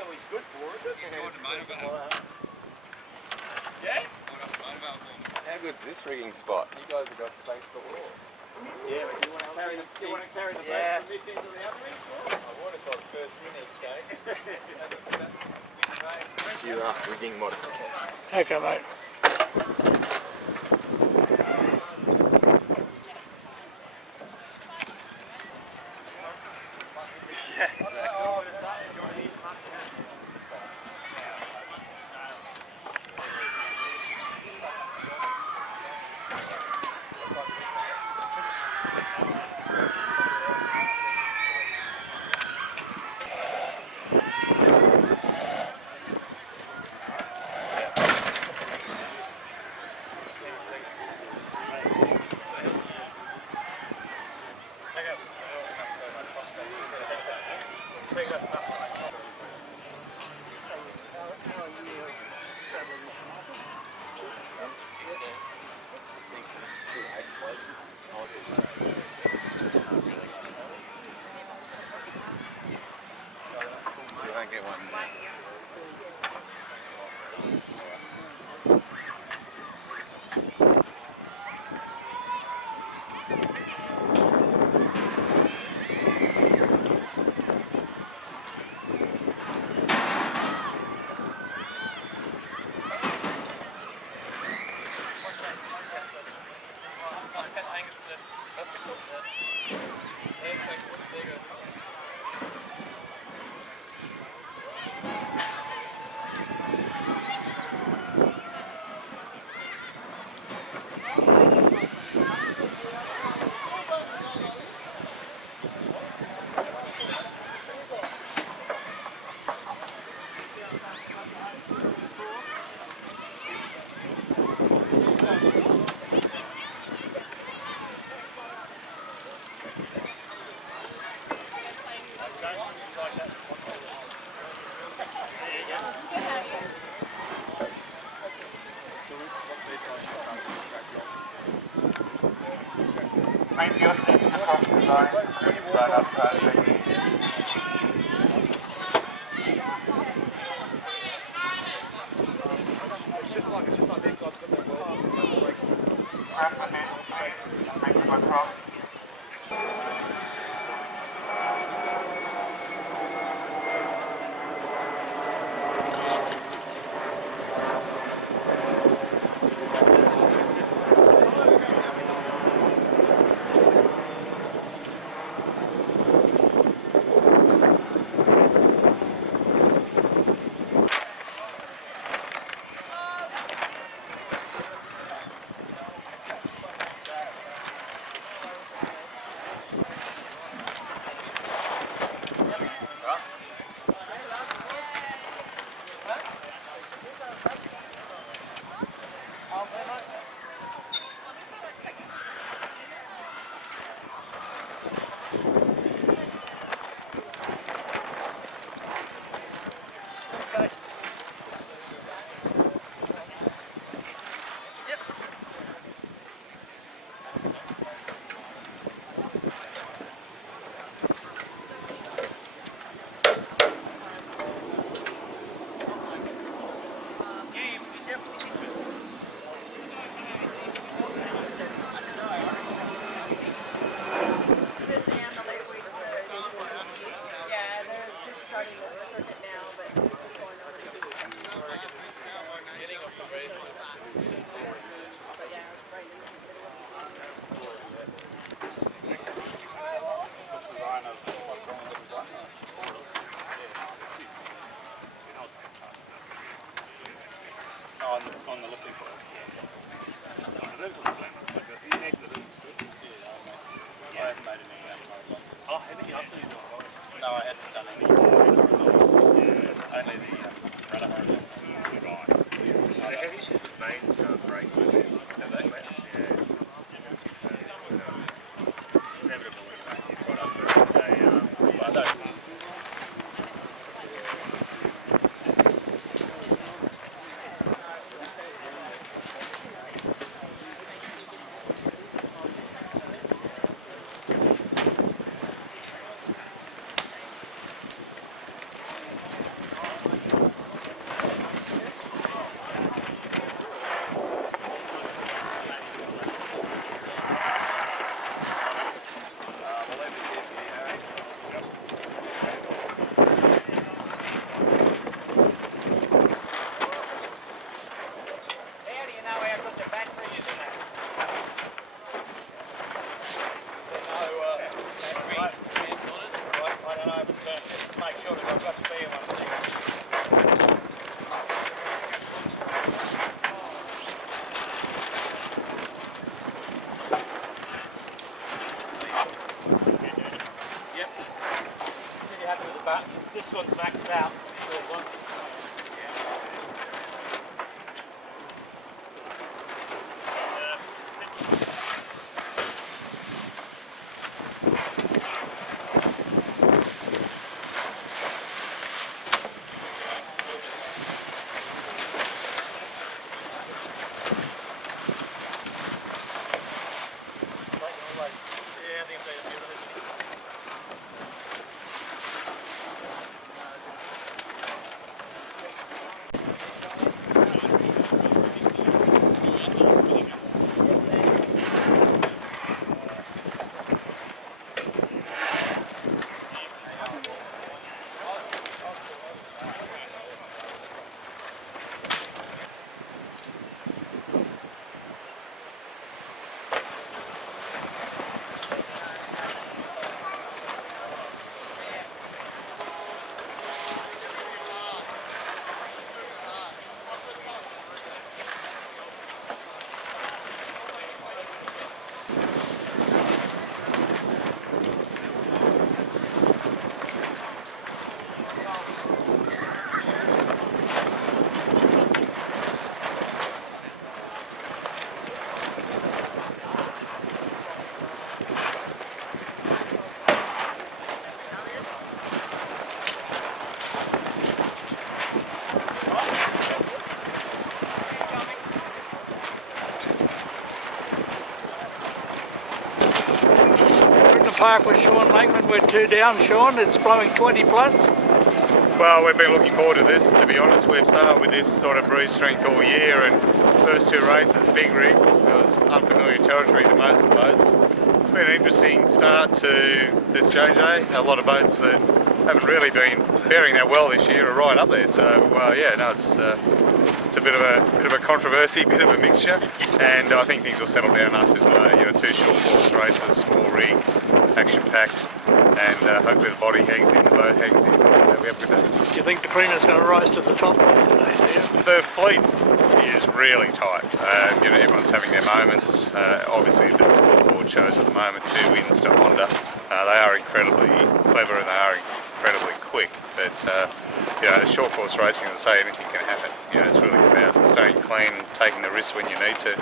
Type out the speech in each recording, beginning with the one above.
so he's good for it. He's going to motorboat. Yeah? Going off the motorboat for him. How good's this rigging spot? You guys have got space for all. Yeah, but you want to carry the boat from this end to the other end? I would have thought first in each day. You are rigging modification. Okay, mate. You won't get one. Make your steps across the line, right outside the venue. It's just like these guys got their work. Grab the net, make them across. This one's maxed out. Park with Sean Langman. We're 2 down, Sean. It's blowing 20 plus. Well, we've been looking forward to this, to be honest. We've started with this sort of breeze strength all year, and first 2 races, big rig. It was unfamiliar territory to most of the boats. It's been an interesting start to this JJ. A lot of boats that haven't really been faring that well this year are right up there. So yeah, no, it's a bit of a controversy, bit of a mixture, and I think things will settle down after 2 short course races, small rig, action packed, and hopefully the body hangs in, the boat hangs in. We have a good day. Do you think the cream is going to rise to the top today, do you? The fleet is really tight. Everyone's having their moments. Obviously the scoreboard shows at the moment 2 wins to Honda. They are incredibly clever and they are incredibly quick, but short course racing, as I say, anything can happen. It's really about staying clean, taking the risks when you need to.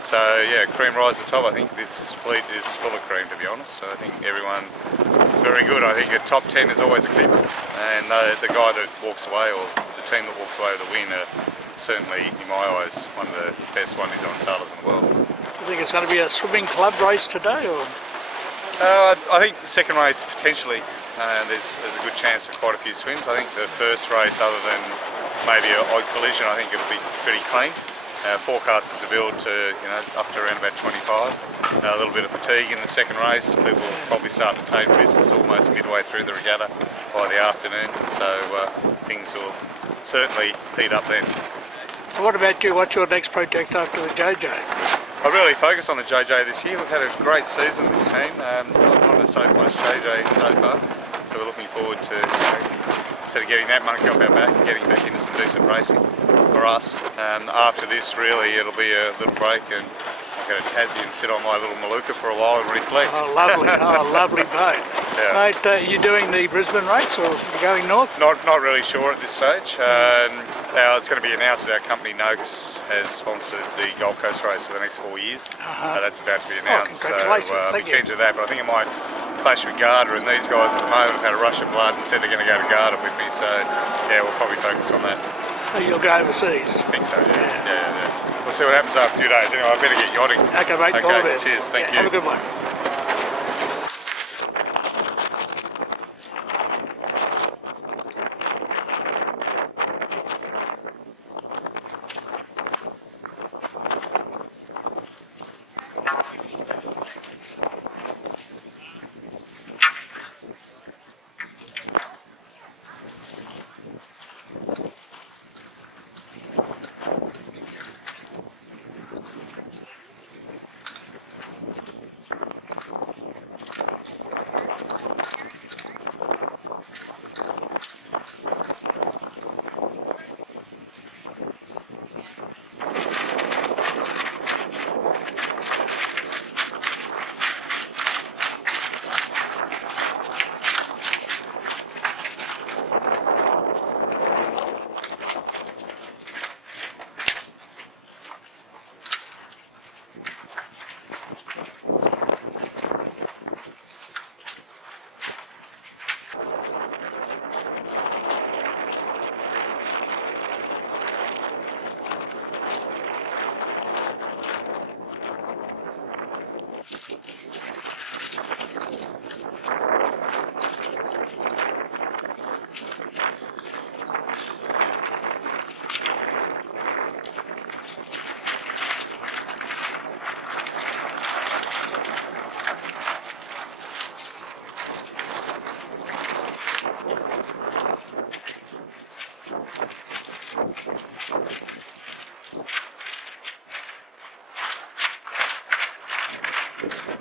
So yeah, cream rise to the top. I think this fleet is full of cream, to be honest. I think everyone is very good. I think a top 10 is always a keeper, and the guy that walks away, or the team that walks away with the win, are certainly, in my eyes, one of the best one-is on sailors in the world. Do you think it's going to be a swimming club race today, or? I think the second race potentially. There's a good chance for quite a few swims. I think the first race, other than maybe an odd collision, I think it'll be pretty clean. Forecast is to build to up to around about 25. A little bit of fatigue in the second race. People will probably start to take distance almost midway through the regatta by the afternoon. So things will certainly heat up then. So what about you? What's your next project after the JJ? I really focused on the JJ this year. We've had a great season, this team. Not a so much JJ so far. So we're looking forward to sort of getting that monkey off our back and getting back into some decent racing for us. After this, really, it'll be a little break, and I'll go to Tassie and sit on my little Maluka for a while and reflect. Oh, lovely! Oh, lovely boat. Yeah. Mate, are you doing the Brisbane race, or are you going north? Not really sure at this stage. Now it's going to be announced that our company Noakes has sponsored the Gold Coast race for the next 4 years. That's about to be announced. Congratulations! So I'll be Thank you. keen to that, but I think it might clash with Garda, and these guys at the moment have had a rush of blood and said they're going to go to Garda with me. So yeah, we'll probably focus on that. So you'll go overseas? I think so. Yeah. We'll see what happens after a few days. Anyway, I better get yachting. Okay, mate. All the best. Cheers. Thank you. Have a good one. Okay.